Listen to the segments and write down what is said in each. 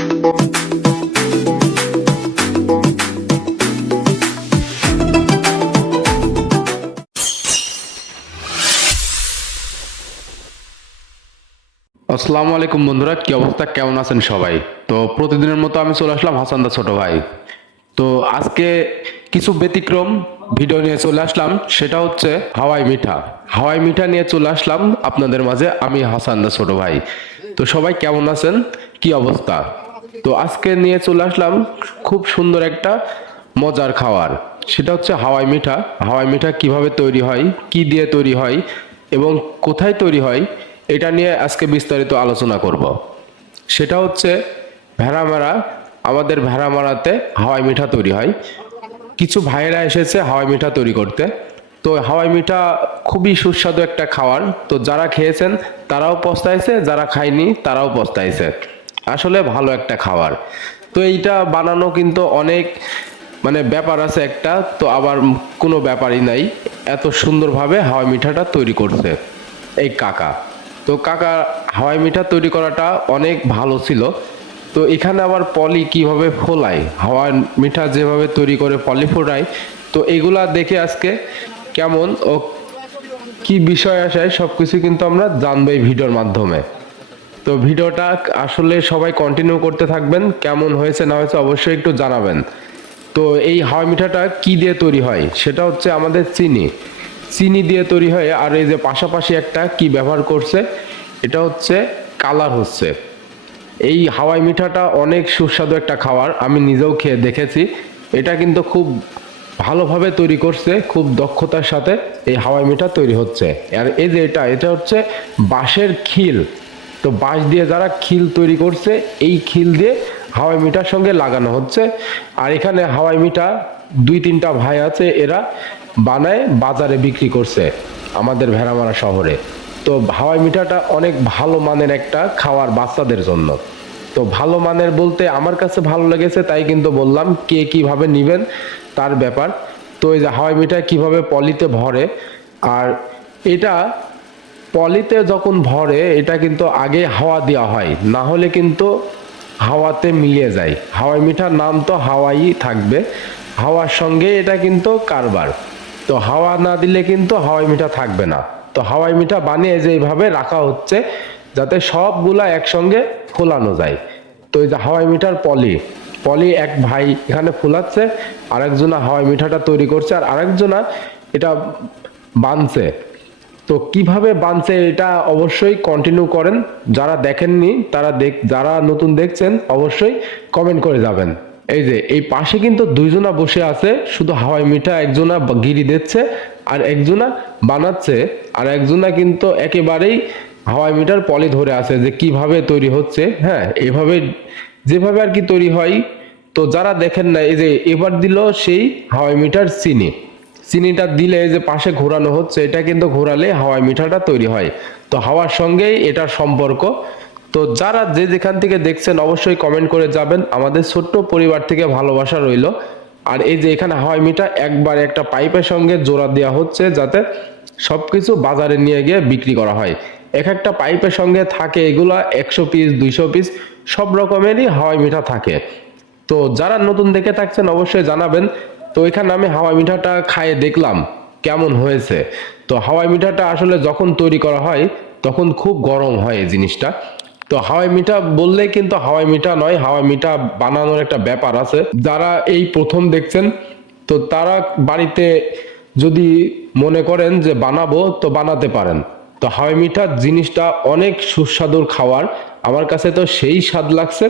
আসসালামু আলাইকুম বন্ধুরা, কি অবস্থা, কেমন আছেন সবাই? তো প্রতিদিনের মতো আমি চলে আসলাম হাসান দা ছোট ভাই। তো আজকে কিছু ব্যতিক্রম ভিডিও নিয়ে চলে আসলাম, সেটা হচ্ছে হাওয়াই মিঠা। হাওয়াই মিঠা নিয়ে চলে আসলাম আপনাদের মাঝে আমি হাসান দা ছোট ভাই। তো সবাই কেমন আছেন, কি অবস্থা? তো আজকে নিয়ে চলে আসলাম খুব সুন্দর একটা মজার খাবার, সেটা হচ্ছে হাওয়াই মিঠা। হাওয়াই মিঠা কিভাবে তৈরি হয়, কি দিয়ে তৈরি হয় এবং কোথায় তৈরি হয়, এটা নিয়ে আজকে বিস্তারিত আলোচনা করব। সেটা হচ্ছে ভেড়ামারা। আমাদের ভেড়ামারাতে হাওয়াই মিঠা তৈরি হয়। কিছু ভাইয়েরা এসেছে হাওয়াই মিঠা তৈরি করতে। তো হাওয়াই মিঠা খুবই সুস্বাদু একটা খাবার। তো যারা খেয়েছেন তারাও পস্তাইছে, যারা খায়নি তারাও পস্তাইছে। আসলে ভালো একটা খাবার। তো এইটা বানানো কিন্তু অনেক ব্যাপার আছে একটা, তো আবার কোনো ব্যাপারই নাই। এত সুন্দরভাবে হাওয়াই মিঠাটা তৈরি করছে এই কাকা। তো কাকা হাওয়াই মিঠা তৈরি করাটা অনেক ভালো ছিল। তো এখানে আবার পলি কিভাবে ফোলায়, হাওয়াই মিঠা যেভাবে তৈরি করে পলি ফোটায়, তো এগুলা দেখে আজকে কেমন ও কি বিষয় আসে সবকিছু কিন্তু আমরা জানবো এই ভিডিওর মাধ্যমে। তো ভিডিওটা আসলে সবাই কন্টিনিউ করতে থাকবেন, কেমন হয়েছে না হয়েছে অবশ্যই একটু জানাবেন। তো এই হাওয়াই মিঠাটা কি দিয়ে তৈরি হয়, সেটা হচ্ছে আমাদের চিনি। চিনি দিয়ে তৈরি হয়। আর এই যে পাশাপাশি একটা কি ব্যবহার করছে, এটা হচ্ছে কালার হচ্ছে। এই হাওয়াই মিঠাটা অনেক সুস্বাদু একটা খাবার, আমি নিজেও খেয়ে দেখেছি। এটা কিন্তু খুব ভালোভাবে তৈরি করছে, খুব দক্ষতার সাথে এই হাওয়াই মিঠা তৈরি হচ্ছে। আর এই যে এটা হচ্ছে বাঁশের খিল। তো বাঁশ দিয়ে যারা খিল তৈরি করছে, এই খিল দিয়ে হাওয়াই মিঠার সঙ্গে লাগানো হচ্ছে। আর এখানে হাওয়াই মিঠা দুই তিনটা ভাই আছে, এরা বানায় বাজারে বিক্রি করছে আমাদের ভেড়ামারা শহরে। তো হাওয়াই মিঠাটা অনেক ভালো মানের একটা খাবার বাচ্চাদের জন্য। তো ভালো মানের বলতে আমার কাছে ভালো লেগেছে, তাই কিন্তু বললাম, কে কিভাবে নিবেন তার ব্যাপার। তো এই যে হাওয়াই মিঠা কিভাবে পলিতে ভরে, আর এটা পলিতে যখন ভরে এটা কিন্তু আগে হাওয়া দেওয়া হয়, না হলে কিন্তু হাওয়াতে মিলিয়ে যায়। হাওয়াই মিঠার নাম তো হাওয়াই থাকবে, হাওয়ার সঙ্গে এটা কিন্তু কারবার। তো হাওয়া না দিলে কিন্তু হাওয়াই মিঠা থাকবে না। তো হাওয়াই মিঠা বানিয়ে যে এইভাবে রাখা হচ্ছে যাতে সবগুলা একসঙ্গে ফোলানো যায়। তো এই যে হাওয়াই মিঠার পলি পলি এক ভাই এখানে ফোলাচ্ছে, আরেকজনা হাওয়াই মিঠাটা তৈরি করছে, আর আরেকজনা এটা বানছে। তো কিভাবে বানছে এটা অবশ্যই কন্টিনিউ করেন, যারা দেখেননি তারা যারা নতুন দেখছেন অবশ্যই কমেন্ট করে যাবেন। এই যে এই পাশে কিন্তু দুইজনা বসে আছে, শুধু হাওয়াই মিঠা একজনা গিরি দিচ্ছে আর একজনা বানাচ্ছে, আর একজনা কিন্তু একেবারেই হাওয়াই মিঠার পলি ধরে আছে যে কিভাবে তৈরি হচ্ছে। হ্যাঁ, এভাবে যেভাবে আর কি তৈরি হয়। তো যারা দেখেন না, এই যে এবার দিল সেই হাওয়াই মিঠার চিনি। চিনিটা দিলে যে পাশে ঘোরানো হচ্ছে, এটা কিন্তু ঘোরালে হাওয়াই মিঠাটা তৈরি হয়। তো হাওয়ার সঙ্গেই এটার সম্পর্ক। তো যারা যে যেখান থেকে দেখছেন অবশ্যই কমেন্ট করে যাবেন। আমাদের ছোট্ট পরিবার থেকে ভালোবাসা রইল। আর এই যে এখানে হাওয়াই মিঠা একবার একটা পাইপের সঙ্গে জোড়া দেওয়া হচ্ছে যাতে সবকিছু বাজারে নিয়ে গিয়ে বিক্রি করা হয়। এক একটা পাইপের সঙ্গে থাকে এগুলা 100 পিস 200 পিস সব রকমেরই হাওয়াই মিঠা থাকে। তো যারা নতুন দেখে থাকছেন অবশ্যই জানাবেন। তো এখানে আমি হাওয়াই মিঠাটা খাইয়ে দেখলাম কেমন হয়েছে। তো হাওয়াই মিঠাটা আসলে যখন তৈরি করা হয় তখন খুব গরম হয় এই জিনিসটা। তো হাওয়াই মিঠা বললেই কিন্তু হাওয়াই মিঠা নয়, হাওয়াই মিঠা বানানোর একটা ব্যাপার আছে। যারা এই প্রথম দেখছেন তো তারা বাড়িতে যদি মনে করেন যে বানাবো তো বানাতে পারেন। তো হাওয়াই মিঠা জিনিসটা অনেক সুস্বাদুর খাবার, আমার কাছে তো সেই স্বাদ লাগছে,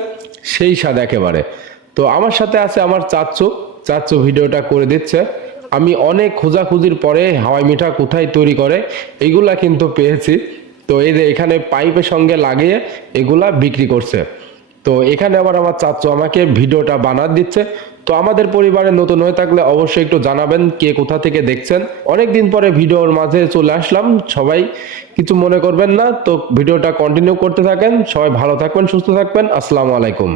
সেই স্বাদ একেবারে। তো আমার সাথে আছে আমার চাচ্চু। চাচ্চু ভিডিওটা করে দিচ্ছে। আমি অনেক খোঁজাখুঁজির পরে হাওয়াই মিঠা কোথায় তৈরি করে এগুলা কিন্তু পেয়েছি। তো এই যে এখানে পাইপের সঙ্গে লাগিয়ে এগুলা বিক্রি করছে। তো এখানে আবার আমার চাচ্চু আমাকে ভিডিওটা বানাতে দিচ্ছে। তো আমাদের পরিবারে নতুন হয়ে থাকলে অবশ্যই একটু জানাবেন কে কোথা থেকে দেখছেন। অনেকদিন পরে ভিডিওর মাঝে চলে আসলাম, সবাই কিছু মনে করবেন না। তো ভিডিওটা কন্টিনিউ করতে থাকেন, সবাই ভালো থাকবেন, সুস্থ থাকবেন। আসসালামু আলাইকুম।